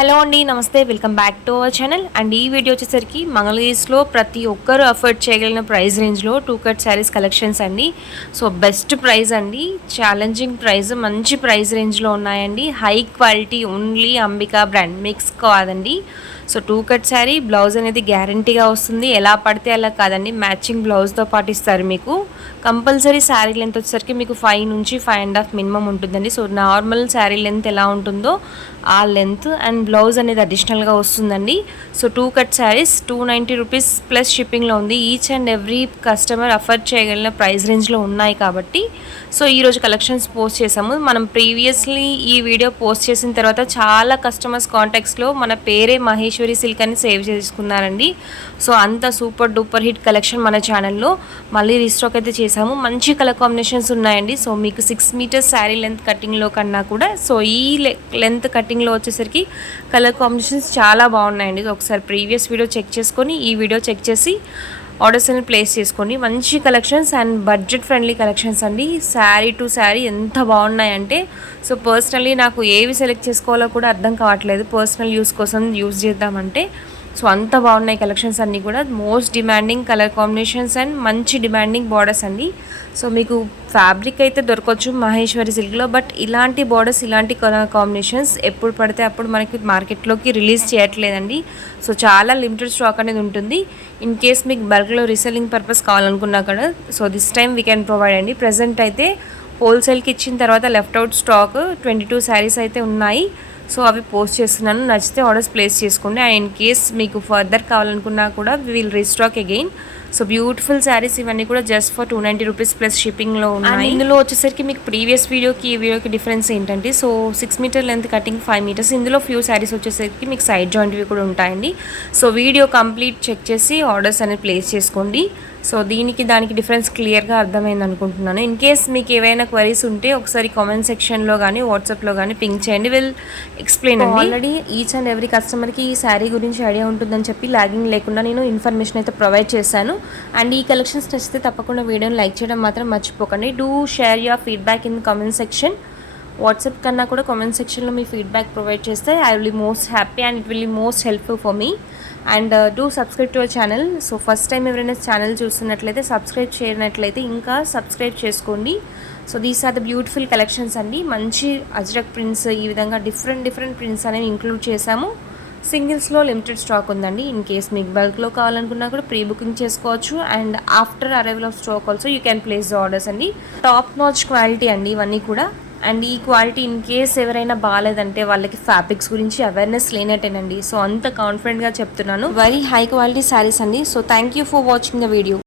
Hello అండి, నమస్తే. Welcome back to our channel. And ఈ వీడియో వచ్చేసరికి మంగళగిరిలో ప్రతి ఒక్కరు అఫోర్డ్ చేయగలిగిన ప్రైస్ రేంజ్లో టూ కట్ శారీస్ కలెక్షన్స్ అండి. సో బెస్ట్ ప్రైస్ అండి, ఛాలెంజింగ్ ప్రైస్, మంచి ప్రైస్ రేంజ్లో ఉన్నాయండి. High quality, only Ambika brand, mix కాదండి. So two cut saree blouse అనేది గ్యారంటీగా వస్తుంది, ఎలా పడితే అలా కాదండి. మ్యాచింగ్ బ్లౌజ్తో పాటు ఇస్తారు మీకు. కంపల్సరీ శారీ లెంత్ వచ్చేసరికి మీకు 5 నుంచి 5.5 మినిమం ఉంటుందండి. సో నార్మల్ శారీ లెంత్ ఎలా ఉంటుందో ఆ లెంత్ అండ్ బ్లౌజ్ అనేది అడిషనల్గా వస్తుందండి. So two cut sarees 290 rupees plus షిప్పింగ్లో ఉంది. Each and every customer afford చేయగలిగిన ప్రైస్ రేంజ్లో ఉన్నాయి కాబట్టి సో ఈరోజు కలెక్షన్స్ పోస్ట్ చేసాము. మనం ప్రీవియస్లీ ఈ వీడియో పోస్ట్ చేసిన తర్వాత చాలా కస్టమర్స్ కాంటాక్ట్స్లో మన పేరే మహేశ్వరి సిల్క్ అని సేవ్ చేసుకున్నారండి. సో అంత సూపర్ డూపర్ హిట్ కలెక్షన్ మన ఛానల్లో మళ్ళీ రీస్టాక్ అయితే చేసాము. మంచి కలర్ కాంబినేషన్స్ ఉన్నాయండి. సో మీకు 6 మీటర్స్ శారీ లెంత్ కటింగ్లో కన్నా కూడా సో ఈ లెంత్ కటింగ్లో వచ్చేసరికి కలర్ కాంబినేషన్స్ చాలా బాగున్నాయండి. ఒకసారి ప్రీవియస్ వీడియో చెక్ చేసుకొని ఈ వీడియో చెక్ చేసి ఆర్డర్స్ అని ప్లేస్ చేసుకోండి. మంచి collections and budget friendly collections అండి. శారీ టు శారీ ఎంత బాగున్నాయంటే సో పర్సనలీ నాకు ఏవి సెలెక్ట్ చేసుకోవాలో కూడా అర్థం కావట్లేదు. పర్సనల్ యూస్ కోసం యూజ్ చేద్దామంటే సో అంత బాగున్నాయి కలెక్షన్స్ అన్నీ కూడా. Most demanding colour combinations and మంచి డిమాండింగ్ బార్డర్స్ అండి. సో మీకు ఫ్యాబ్రిక్ అయితే దొరకవచ్చు మహేశ్వరి సిల్క్లో, బట్ ఇలాంటి బార్డర్స్, ఇలాంటి కలర్ కాంబినేషన్స్ ఎప్పుడు పడితే అప్పుడు మనకి మార్కెట్లోకి రిలీజ్ చేయట్లేదండి. సో చాలా లిమిటెడ్ స్టాక్ అనేది ఉంటుంది. ఇన్ కేస్ మీకు బల్క్లో రీసెల్లింగ్ పర్పస్ కావాలనుకున్నా కూడా so this time we can provide అండి. ప్రజెంట్ అయితే హోల్సేల్కి ఇచ్చిన తర్వాత లెఫ్ట్ అవుట్ స్టాక్ 22 శారీస్ అయితే ఉన్నాయి. సో అవి పోస్ట్ చేస్తున్నాను, నచ్చితే ఆర్డర్స్ ప్లేస్ చేసుకోండి. అండ్ ఇన్ కేస్ మీకు ఫర్దర్ కావాలనుకున్నా కూడా will restock again. So beautiful saris ఇవన్నీ కూడా జస్ట్ ఫర్ 290 రూపీస్ ప్లస్ షిప్పింగ్లో ఉన్నాయి. ఇందులో వచ్చేసరికి మీకు ప్రీవియస్ వీడియోకి ఈ వీడియోకి డిఫరెన్స్ ఏంటంటే so 6 meter length cutting 5 meters, ఇందులో ఫ్యూ శారీస్ వచ్చేసరికి మీకు సైడ్ జాయింట్వి కూడా ఉంటాయండి. సో వీడియో కంప్లీట్ చెక్ చేసి ఆర్డర్స్ అనేది ప్లేస్ చేసుకోండి. సో దానికి డిఫరెన్స్ క్లియర్గా అర్థమైంది అనుకుంటున్నాను. ఇన్ కేస్ మీకు ఏవైనా క్వరీస్ ఉంటే ఒకసారి కామెంట్ సెక్షన్లో కానీ వాట్సాప్లో కానీ పింక్ చేయండి, విల్ ఎక్స్ప్లెయిన్ అండి. ఆల్రెడీ ఈచ్ అండ్ ఎవ్రీ కస్టమర్కి ఈ శారీ గురించి ఐడియా ఉంటుందని చెప్పి లాగింగ్ లేకుండా నేను ఇన్ఫర్మేషన్ అయితే ప్రొవైడ్ చేశాను. అండ్ ఈ కలెక్షన్స్ నచ్చితే తప్పకుండా వీడియోని లైక్ చేయడం మాత్రం మర్చిపోకండి. Do share your feedback in comment section. WhatsApp కన్నా కూడా కామెంట్ సెక్షన్లో మీ ఫీడ్బ్యాక్ ప్రొవైడ్ చేస్తే I will be most happy and it will be most helpful for me. And do subscribe to our channel. So first time ఎవరైనా channel చూస్తున్నట్లయితే subscribe చేయనట్లయితే ఇంకా subscribe చేసుకోండి. So these are the beautiful collections అండి. మంచి ajrak prints, ఈ విధంగా different prints అనేవి ఇంక్లూడ్ చేశాము. సింగిల్స్లో లిమిటెడ్ స్టాక్ ఉందండి. ఇన్ కేస్ మీకు బల్క్లో కావాలనుకున్నా కూడా ప్రీ బుకింగ్ చేసుకోవచ్చు. And after arrival of stock also you can place the orders అండి. టాప్ నాచ్ క్వాలిటీ అండి ఇవన్నీ కూడా. అండ్ ఈ క్వాలిటీ ఇన్ కేస్ ఎవరైనా బాగాలేదంటే వాళ్ళకి ఫ్యాబ్రిక్స్ గురించి అవేర్నెస్ లేనట్టేనండి. సో అంత కాన్ఫిడెంట్గా చెప్తున్నాను. వెరీ హై క్వాలిటీ శారీస్ అండి. So thank you for watching the video.